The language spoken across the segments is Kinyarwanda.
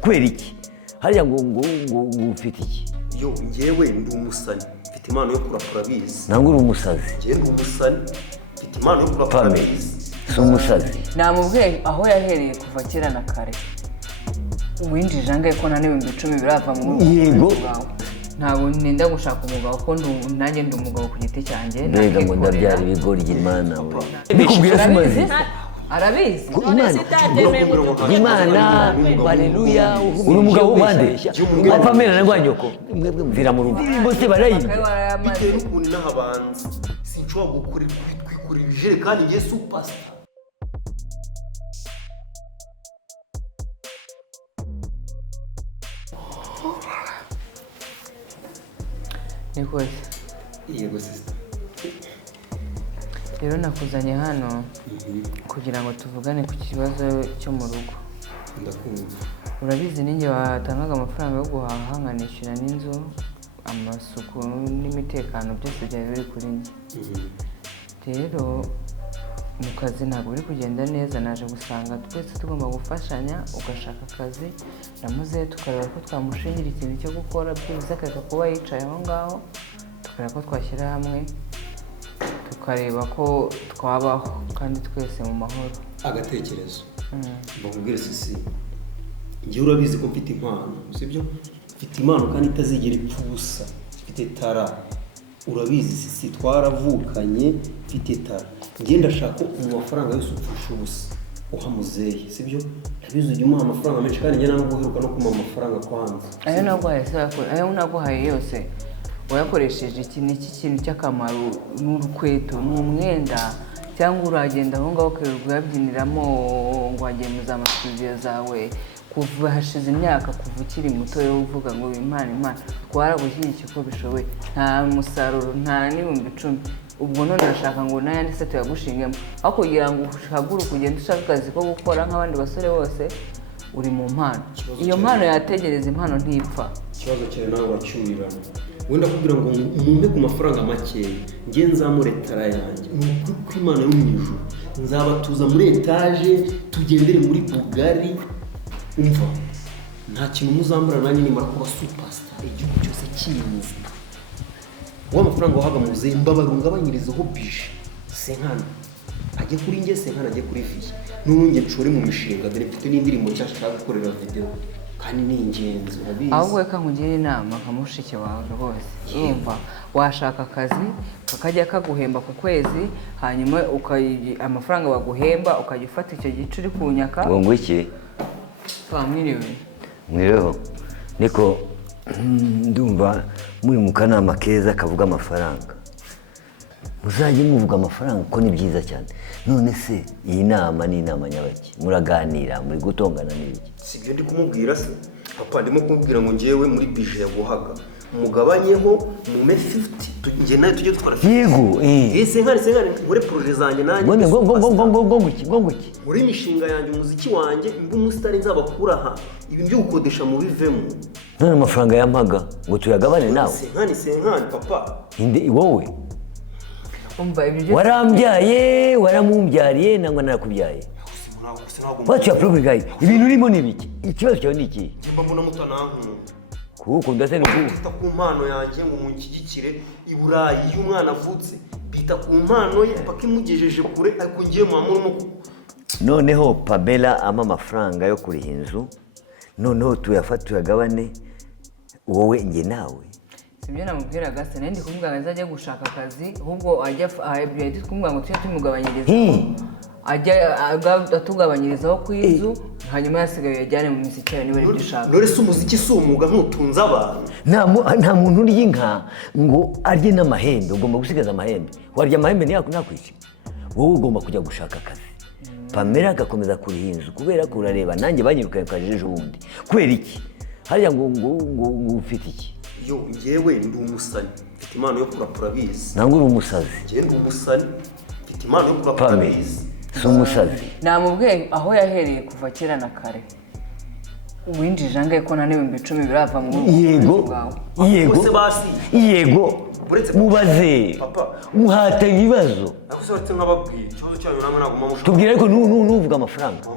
kubera iki hariya ngo ufite iki yo ngewe ndi umusani mfite impano yo kurapura bizi ntabwo uri umusazi ngewe ndi umusani mfite impano yo kurapura bizi si umusazi namubwiye aho yahereye kuva kera na kare winjije angahe ko nta n'ibihumbi 10 birava mu yego ntabwo nenda gushaka umugabo ko nanjye ndi umugabo ku giti cyanjye mbega ngo ndabyara ibigori Imana we nikubwira simazi arabizi Imana haleluya uri umugabo wande wapamera na ngwanyoko mwebwe mvira mu rugo bose barayimba bitewe n'ukuntu n'ahabanza sinshobora kwikurira ijerekani ngiye superstar nikoze yego sister rero nakuzanye hano kugira ngo tuvugane ku kibazo cyo mu rugo ndakumva urabizi ninjye watangaga amafaranga yo guhaha nkanishyura n'inzu amasuku n'imitekano byose byari biri kuri njye rero mu kazi ntabwo uri kugenda neza naje gusanga twese tugomba gufashanya ugashaka akazi namuze tukareba ko twamushingira ikintu cyo gukora byibuze akareka kuba yicaye aho ngaho tukareba ko twashyira hamwe tukareba ko twabaho kandi twese mu mahoro agatekerezo mbabwire sisi ngewe urabizi ko mfite impano sibyo mfite impano kandi itazigera ipfa ubusa mfite tara urabizi sisi twaravukanye mfite tara ngewe ndashaka mu mafaranga yose upfusha ubusa uhamuzehe sibyo ndabizi ujya umuha amafaranga menshi kandi njye ntabwo uheruka no kumuha amafaranga kwanza ayo naguhaye ayo naguhaye yose wayakoresheje iki kintu cy'akamaro n'urukweto n'umwenda cyangwa uragenda aho ngaho ukirirwa uyabyiniramo ngo wagiye mu za masitudiyo zawe kuva hashize imyaka kuva ukiri muto yo uvuga ngo imana twaragushyigikiye uko bishoboye nta musaruro nta n'ibihumbi 10 ubwo none urashaka ngo n'ayandi se tuyagushingemo aho kugira ngo uhaguruke ugende ushaka akazi ko gukora nk'abandi basore bose uri mu mpano iyo mpano yategereza impano ntipfa ikibazo cyawe nawe uracyurirana wenda kugira ngo mumpe ku mafaranga makeya nge nzamure tara yanjye ni uko Imana yo mu ijuru nzabatuza muri etaje tugendere muri Bugari umva nta kintu muzambura nanjye nimara kuba superstar igihugu cyose kinzi wa mafaranga wahaga muze mbabarungabanyirizeho bije senkana ajye kuri nge senkana ajye kuri fiye n'ubundi nshore mu mishinga dore mfite n'indirimbo nshaka nshaka gukorera video kandi ni ingenzi urabizi ahubwo reka nkugire inama nka mushiki wawe rwose yumva washaka akazi kakajya kaguhemba ku kwezi hanyuma amafaranga baguhemba ukajya ufata icyo gice uri kunyaka ngo iki mwiriweho niko ndumva muri mu kanama keza kavuga amafaranga muzajye muvuga amafaranga ko ni byiza cyane none se iyi nama ni inama nyabaki muraganira muri gutongana n'ibiki sibyo ndi kumubwira se papa ndimo kumubwira ngo ngewe muri bije yaguhaga mugabanyeho mu me 50 nge nayo tujye twara yego senkani muri projet zanjye nanjye ngo muri mishinga yanjye umuziki wanjye imbu umusitari nzabakura aha ibi byo gukodesha mu bivemo none amafaranga yampaga ngo tuyagabane nawe senkani papa inde wowe umva ibyo warambyaye waramumbyariye nangwa narakubyaye what's your problem guys ibintu urimo nibiki ikibazo cyawe ni iki mba mbona mutananku kuko ndase bita ku mpano yanjye ngo munshyigikire i Burayi iyo umwana avutse bita ku mpano ye paka imugejeje kure ariko ngiye murimo noneho Pamela ama amafaranga yo kuri inzu noneho tuyafata tuyagabane wowe nge nawe sibyo namubwiraga se nandi kumubwira nzajya gushaka akazi ahubwo ajya hybrid kumubwira ngo tujye tumugabanyiriza ajya atugabanyirizaho ku inzu hanyuma yasigaye yajyane mu muziki yawe niba ari byo ushaka none se umuziki si umwuga ntutunze abantu nta muntu urya inka ngo arye n'amahembe ugomba gusigaza amahembe warya amahembe ntiyakwici wowe ugomba kujya gushaka akazi Pamela agakomeza kuriha inzu kubera ko urareba nanjye banyirukanye kajeje ubundi kubera iki hariya ngo ufite iki yo ngewe ndi umusani mfite impano yo kurapura bizi ntabwo uri umusazi ngewe ndi umusani mfite impano yo kurapura bizi si umusazi namubwiye aho yahereye kuva kera na kare winjije angahe ko nta n'ibihumbi 10 birava mu yego mubaze muhata ibibazo tubwire ariko nuvuga amafaranga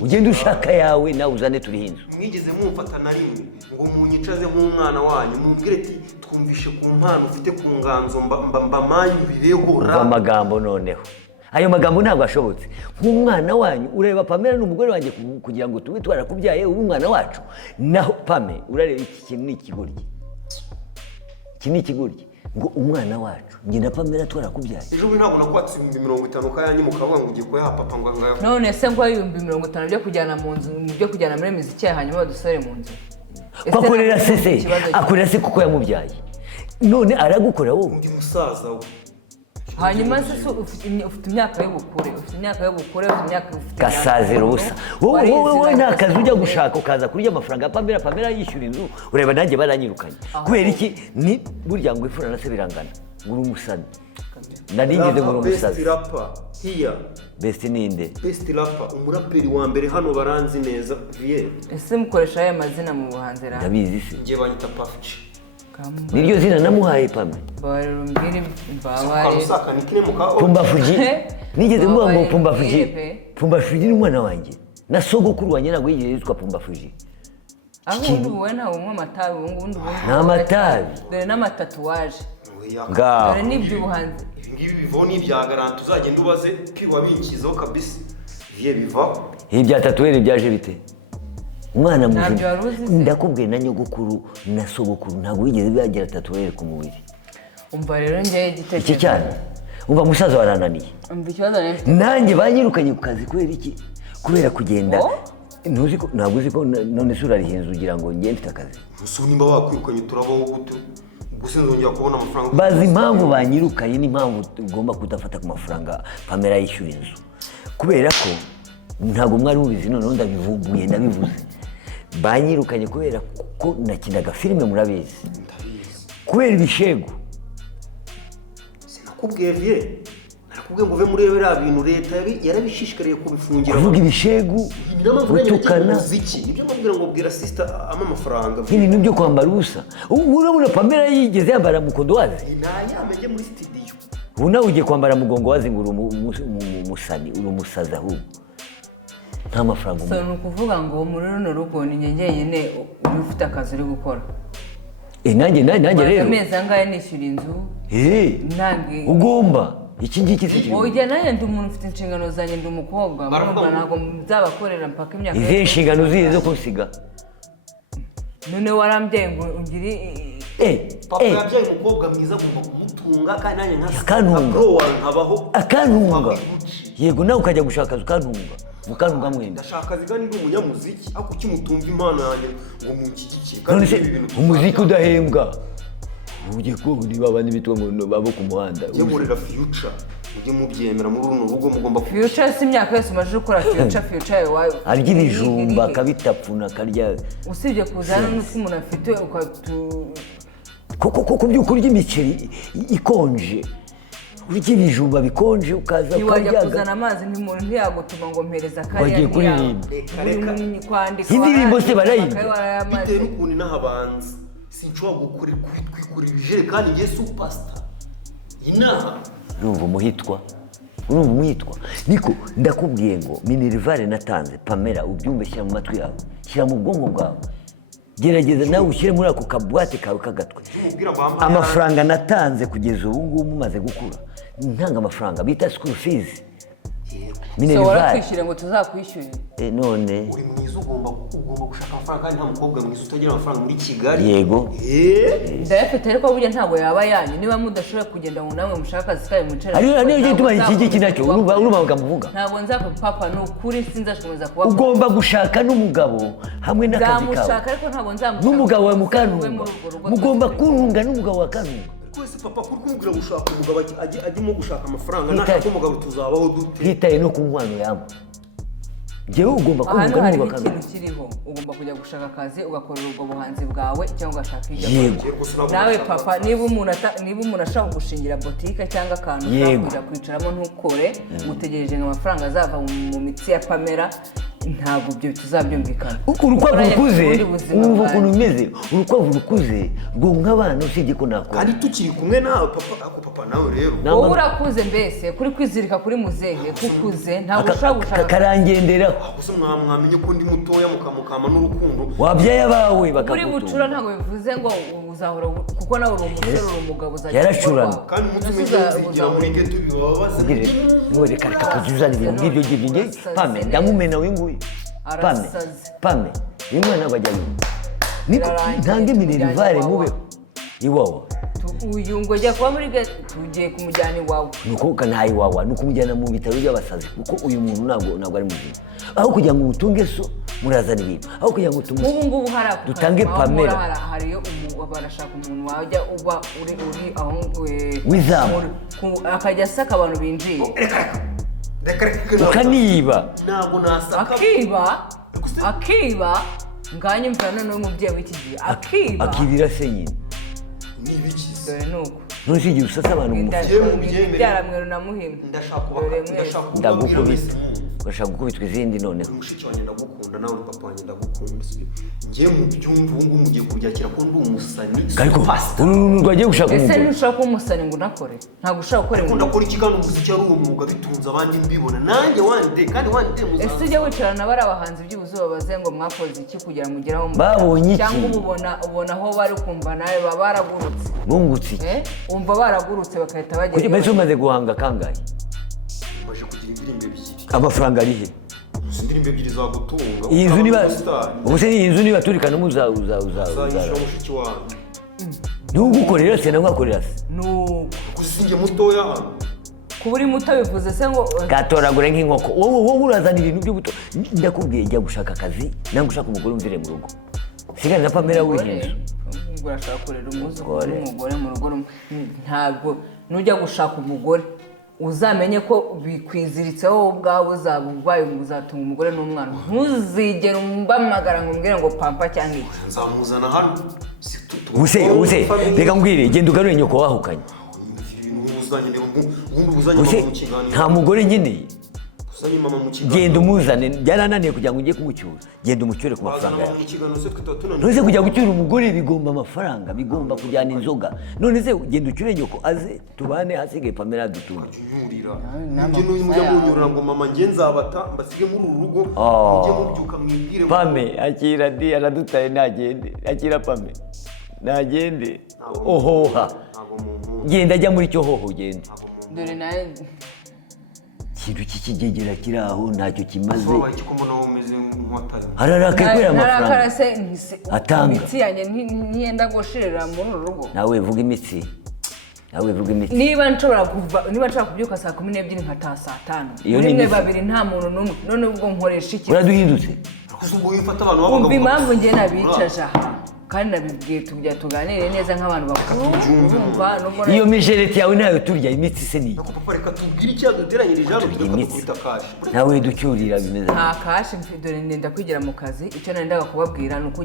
ugende ushaka yawe nawe uzane turiho inzu. Mwigeze mumfata na rimwe ngo munyicaze nk'umwana wanyu mumbwire ati twumvishe ku mpano ufite ku nganzo mbamanyurireho amagambo noneho ayo magambo ntabwo ashobotse. Nk'umwana wanyu ureba Pamela n'umugore wanjye kugira ngo tube twarakubyaye ubu umwana wacu naho Pame urareba iki kintu ni ikigoryi. Iki ni ikigoryi ngo umwana wacu njye na Pamela twarakubyaye. Ejo ntabwo nakwatse 50 kayanyu mukavuga ngo ugiye kuyaha papa ngo ngayo. None se ngo 50 byo kujyana mu nzu byo kujyana muri muziki hanyuma badusore mu nzu. Kwakorera sese akorera se kuko yamubyaye. None aragukora wowe. Ndi musaza we. Hanyuma se ufite imyaka y'ubukure, ufite imyaka y'ubukure, ufite imyaka gasazero usa. Wowe nakazi ujya gushaka ukaza kurya amafaranga Pamela yishyura inzu ureba nanjye baranyirukanye. Kubera iki ni burya ngo ifura na se birangana. Nguru umusani. Naringeze nguru umusazi. Best rapper here. Best ninde? Best rapper umuraperi wa mbere hano baranzi neza Vie. Ese mukoresha aya mazina mu buhanzi ra? Ndabizi se. Ngiye banyita Puffy. Niryo zina namuhaye Pame. Barumbiri mbabare. Usaka nikine muka. Pumba Fuji. Nigeze mvuga ngo Pumba Fuji. Pumba Fuji ni umwana wanjye. Na sogokuru wanjye ntabwo yigeze yitwa Pumba Fuji. Aho wowe nta umwe amatabi ubundi nta matabi. Dore n'amatatuwaje. Ngaho. Dore n'ibyo ubuhanzi. Ngibi bivo ni bya garanti uzagenda ubaze kwiwa binkizaho kabisa. Vie biva. Ibya tatuwere byaje bite? Umwana muzima ndakubwiye na nyogokuru na sogokuru ntabwo wigeze bagira tatuwere ku mubiri. Umva rero njye igitekerezo. Iki cyane. Umva musaza warananiye. Umva ikibazo nanjye banyirukanye ku kazi kubera iki? Kubera kugenda. Ntuzi ko ntabwo uzi ko none sura rihenze ugira ngo ngiye mfite akazi. Musu nimba wakwirukanye turabaho gutu. Gusa nzongera kubona amafaranga. Bazi impamvu banyirukanye n'impamvu ugomba kudafata ku mafaranga Pamela yishyura inzu. Kubera ko ntabwo mwari mubizi none ndabivumbuye ndabivuze. Banyirukanye kubera ko nakinaga filime murabizi. Kubera ibishego. Sinakubwiye Vie. Nakubwiye ngo uve muri biriya bintu leta yarabishishikariye kubifungira. Kuvuga ibishegu gutukana muziki. Ibyo mubwira ngo bwira sister ama amafaranga. Ibintu byo kwambara ubusa. Urabona Pamela yigeze yambara mukondo wazi. Naye amejye muri studio. Ubu nawe ugiye kwambara mugongo wazi ngo umusani uri umusaza ahubwo. Nta mafaranga umuntu. So nukuvuga ngo muri runo rugo ni nyenyene ufite akazi uri gukora. Nanjye rero. Amezi angahe nishyura inzu? Nange. Ugomba. Iki ngiki se kirimo. Oya naye ndi umuntu ufite inshingano zanjye ndi umukobwa. Murumva ntabwo nzabakorera mpaka imyaka. Izi inshingano zihe zo kunsiga. None warambye ngo ungiri papa yabyaye umukobwa mwiza agomba kumutunga kandi nanjye akantunga. Nkabaho. Akantunga. Yego nawe ukajya gushaka akazi ukantunga. Mukantunga mwenda. Ndashaka zigani ndi umunyamuziki ako kimutumva impano yanjye ngo munkigiki. None se umuziki udahembwa. Ugiye ko niba abandi bitwa ngo babo ku muhanda. Ujye murera future. Ujye mubyemera muri runo rugo mugomba future si imyaka yose umaze gukora future yawe. Arya ibijumba kabitapfuna karya. Usibye kuzana n'uko umuntu afite ukatu Koko by'ukurya imiceri ikonje. Urya ibijumba bikonje ukaza ukarya kuzana amazi n'umuntu ntiyagutuma ngo mpereza kanya. Wagiye kuririmba. Kwandika. Indirimbo se barayimba. Bitewe n'ukuntu inahabanza. Sinshobora kwikurira ijerekani ngiye superstar. Inaha. Urumva umuhitwa. Niko ndakubwiye ngo Minervale natanze Pamela ubyumve shyira mu matwi yawe. Shyira mu bwonko bwawe. Gerageza nawe ushyire muri ako kabwate kawe kagatwe. Amafaranga natanze kugeza ubu ngubu mumaze gukura. Ntanga amafaranga bita school fees. So warakwishyura ngo tuzakwishyure. None uri mwiza ugomba gushaka amafaranga kandi nta mukobwa mwiza utagira amafaranga muri Kigali. Yego. Ndayafite ariko burya ntabwo yaba yanyu niba mudashobora kugenda ngo namwe mushaka akazi kayo mucera. Ariyo niyo gituma iki kinacyo urumva muvuga. Ntabwo nzako papa no kuri sinzakomeza kuba. Ugomba gushaka n'umugabo hamwe n'akazi kawe. Nzamushaka ariko ntabwo nzamushaka. N'umugabo wa Mukantunga. Mugomba kuntunga n'umugabo wa Kantunga. Kwese papa kumbwira gushaka umugabo ajyimo gushaka amafaranga nashaka umugabo tuzabaho dute. Hitaye no ku nkwano yamwe. Jewe ugomba kuntunga n'umugabo wa Kantunga. Kiriho ugomba kujya gushaka akazi ugakorera ubwo buhanzi bwawe cyangwa ugashaka ijya. Nawe papa niba umuntu ashaka gushingira boutique cyangwa akantu ushaka kwicaramo ntukore mutegereje ngo amafaranga azava mu mitsi ya Pamela ntabwo ibyo tuzabyumvikana. urukwavu rukuze wumva ukuntu umeze, urukwavu rukuze rwonka abana usibye ko nakora. kandi tukiri kumwe nawe papa nawe rero wowe urakuze mbese kuri kwizirika kuri muzehe kukuze ntabwo ushobora gushaka karangenderaho. gusa mwamenye ko ndi mutoya mukamukama n'urukundo wabyaye abawe uri bakagutunga. bucura ntabwo bivuze ngo uzahora kuko nawe uri umusore uri umugabo uzajya yaracurana. kandi umunsi umwe nzigira muri geto bibabaza ngo reka kujuzana ibintu nk'ibyo ngibyo nge pame ndamumena winguye pame uyu mwana ntabwo ajya yumva ntange minerivare mube iwawa. uyu ngo ajya kuba muri geto tugiye kumujyana iwawe. nuko nta iwawa ni ukumujyana mu bitaro by'abasazi kuko uyu muntu ntabwo ari muzima. aho kugira ngo utunge so murazana ibintu, aho kugira ngo ngubu hari dutange Pamela hariyo barashaka umuntu wajya uba uri aho wizamu akajya asaka abantu binjiye ukaniba ntabwo nasaka akiba nganye mvana n'umubyeyi w'iki gihe akibira se nyine ni ibiki dore nuko ntushigire usasa abantu mu byaramweru na muhima ndagukubita urashaka gukubitwa izindi noneho. mushiki wanjye ndagukunda nawe papa wanjye ndagukunda ngiye mu byumva ubu ngubu mugiye kubyakira ko ndi umusani ariko uru rwagiye gushaka umugore. ese ntushaka kuba umusani ngo unakore ntabwo ushaka gukora ibintu ndakora iki kandi umuziki ari umwuga bitunze abandi mbibona nanjye kandi wande ese ujya wicarana bari abahanzi by'ubuzuba baze ngo mwakoze iki kugira mugeraho babonye iki cyangwa ubona aho bari kumva nawe baba baragurutse bungutse iki wumva baragurutse bagahita bagera mbese umaze guhanga kangahe? baje kugira indirimbo ebyiri. amafaranga ari he? indirimbo ebyiri zagutunga iyi nzu niba ubuse iyi nzu niba turikana uzayishyura mushiki wanjye ntugukorera se nawe akorera se kuzinge mutoya hano kuba uri muto bivuze se ngo gatoragure nk'inkoko wowe urazana ibintu by'ubuto. ndakubwiye jya gushaka akazi nangwa ushaka umugore umvire mu rugo sigana na Pamela w'inzu urashaka kurera umuzukuru w'umugore mu rugo ntabwo nujya gushaka umugore uzamenye ko bikwiziritseho wowe ubwawe uzaba urwaye uzatunga umugore n'umwana. ntuzigere umbamagara ngo umbwire ngo pampa cyangwa iki. nzamuzana hano ubuse reka mbwire genda ugarure nyoko wahukanye. nta mugore nkeneye genda umuzane byarananiye kugira ngo ujye kumucyura genda umucyure ku mafaranga yawe. ntuze kujya gucyura umugore bigomba amafaranga bigomba kujyana inzoga. none se genda ucyure nyoko aze tubane hasigaye Pamela dutunge. njye n'uyu mujya munyurira ngo mama njye nzabata mbasige muri uru rugo njye mubyuka mwibwire Pame akira di aradutaye ntagende akira Pame ntagende ohoha genda ajya muri cyo hoho genda dore nawe ikintu cy'ikigegera kiri aho ntacyo kimaze hararakaye kubera amafaranga atanga. imitsi yanjye ntiyenda gushirira muri uru rugo. nawe vuga imitsi niba nshobora kubyuka saa 12 nkataha saa 5 muri mwe babiri nta muntu n'umwe none ubwo nkoresha iki? uraduhindutse umva impamvu njye nabicaje aha kandi nabibwiye tujya tuganire neza nk'abantu bakuru. iyo mishereti yawe nayo turya imitsi se ni reka tubwire icyaduteranyirije hano tukakubita kashi nawe ducyurira bimeze nta kashi dore ndenda kwigira mu kazi. icyo nendaga kubabwira ni uko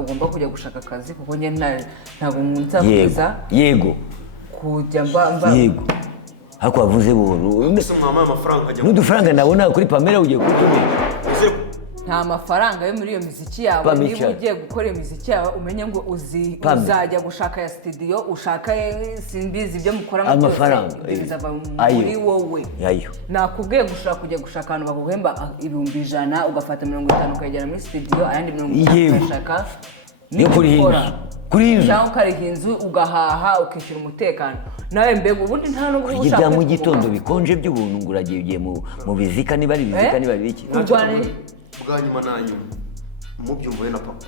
ugomba kujya gushaka akazi kuko njye ntabwo nzakomeza yego kujya mba yego ariko wavuze buhoro n'udufaranga ndabona kuri Pamela ugiye kutumira nta mafaranga yo muri iyo miziki yawe. niba ugiye gukora iyo miziki yawe umenye ngo uzajya gushaka ya studio ushaka simbizi ibyo mukora amafaranga bizava muri wowe. nakubwiye kujya gushaka ahantu baguhemba 100 ugafata 50 ukagera muri studio ayandi 50 ugashaka ni kuri inzu cyangwa ukariha inzu ugahaha ukishyura umutekano. nawe mbega ubundi nta nubwo ushaka kujya mu gitondo bikonje by'ubuntu ngo uragiye mu bizika niba ari bizika niba ari iki bwa nyuma na nyuma mubyumvuye na papa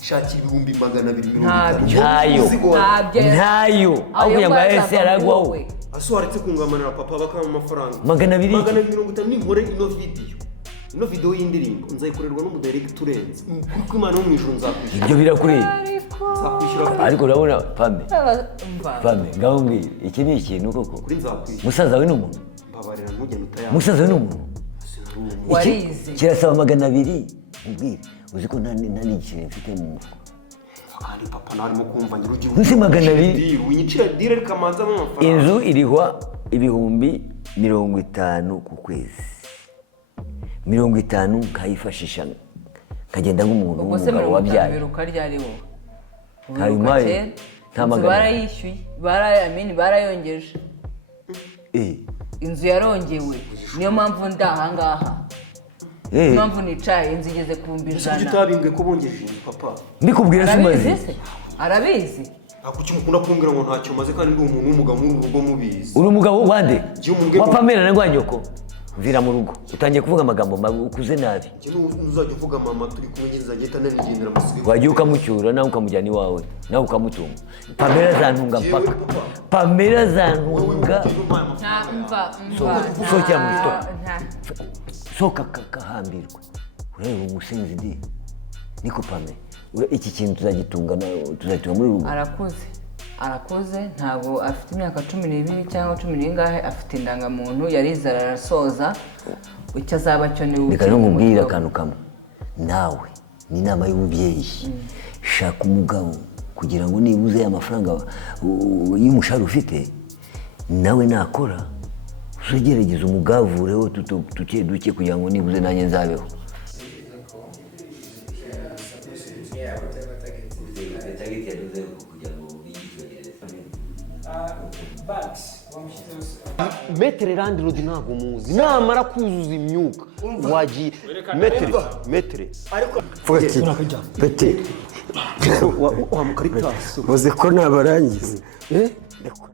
nshakira 250 ntayo aho kugira ngo ahese aragwaho asoharetse kungamanira papa bakama amafaranga 250 n'inkore ino video y'indirimbo nzayikorerwa n'umudirector urenze kuko Imana yo mu ijuru nzakwishyura. ibyo birakureba nzakwishyura ariko urabona Pame ngaho mbwira iki ni ikintu koko musaza we n'umuntu mbabarira ntugende utayanga musaza we n'umuntu warize kirasaba 200 ubwire uzi ko nta n'igiceri mfite mu mufuka kandi papa narimo kumva ngira ugiye uzi 200 unyicira dire rikamanza mu mafaranga. inzu irihwa 50 ku kwezi 50 nkayifashisha nkagenda nk'umuntu ubwo se w'umugabo 50 wabyaye. biruka ryari wowe Hanyuma nta magana. barayishyuye barayongeje inzu yarongewe niyo mpamvu ndahangaha niyo mpamvu nicaye inzu igeze ku 100. utabimbwe ko bongeje inzu papa. Mbikubwira simaze. Arabizi Kuki mukunda kumbwira ngo ntacyo maze kandi ndi umuntu w'umugabo mu rugo mubizi. Uri umugabo wande wa Pamela na Rwanyoko mvira mu rugo utangiye kuvuga amagambo ukuze nabi. Uzajya uvuga mama turi kumwe ngize ageta narigendera musibe. Wagiye ukamucyura nawe ukamujyana iwawe nawe ukamutuma. Pamela zantunga mpaka. Pamela zantunga. Soka mu stop. Soka kahambirwe. Ureba umusenzi di. Niko Pamela. Iki kintu tuzagitunga muri rugo. Arakuze ntabwo afite imyaka 12 cyangwa 10 afite indangamuntu yarizara arasoza icyo azaba cyo ni Reka nkubwira akantu kamwe nawe ni inama y'ububyeyi shaka umugabo kugira ngo nibuze amafaranga y'umushahara ufite nawe nakora uzagerageza umugavureho duke kugira ngo nibuze nanjye nzabeho. Metere landlord ntabwo muzi namara kuzuza imyuka wagiye metere Pete. Wa mukaritasi. Uzi ko nabarangiza.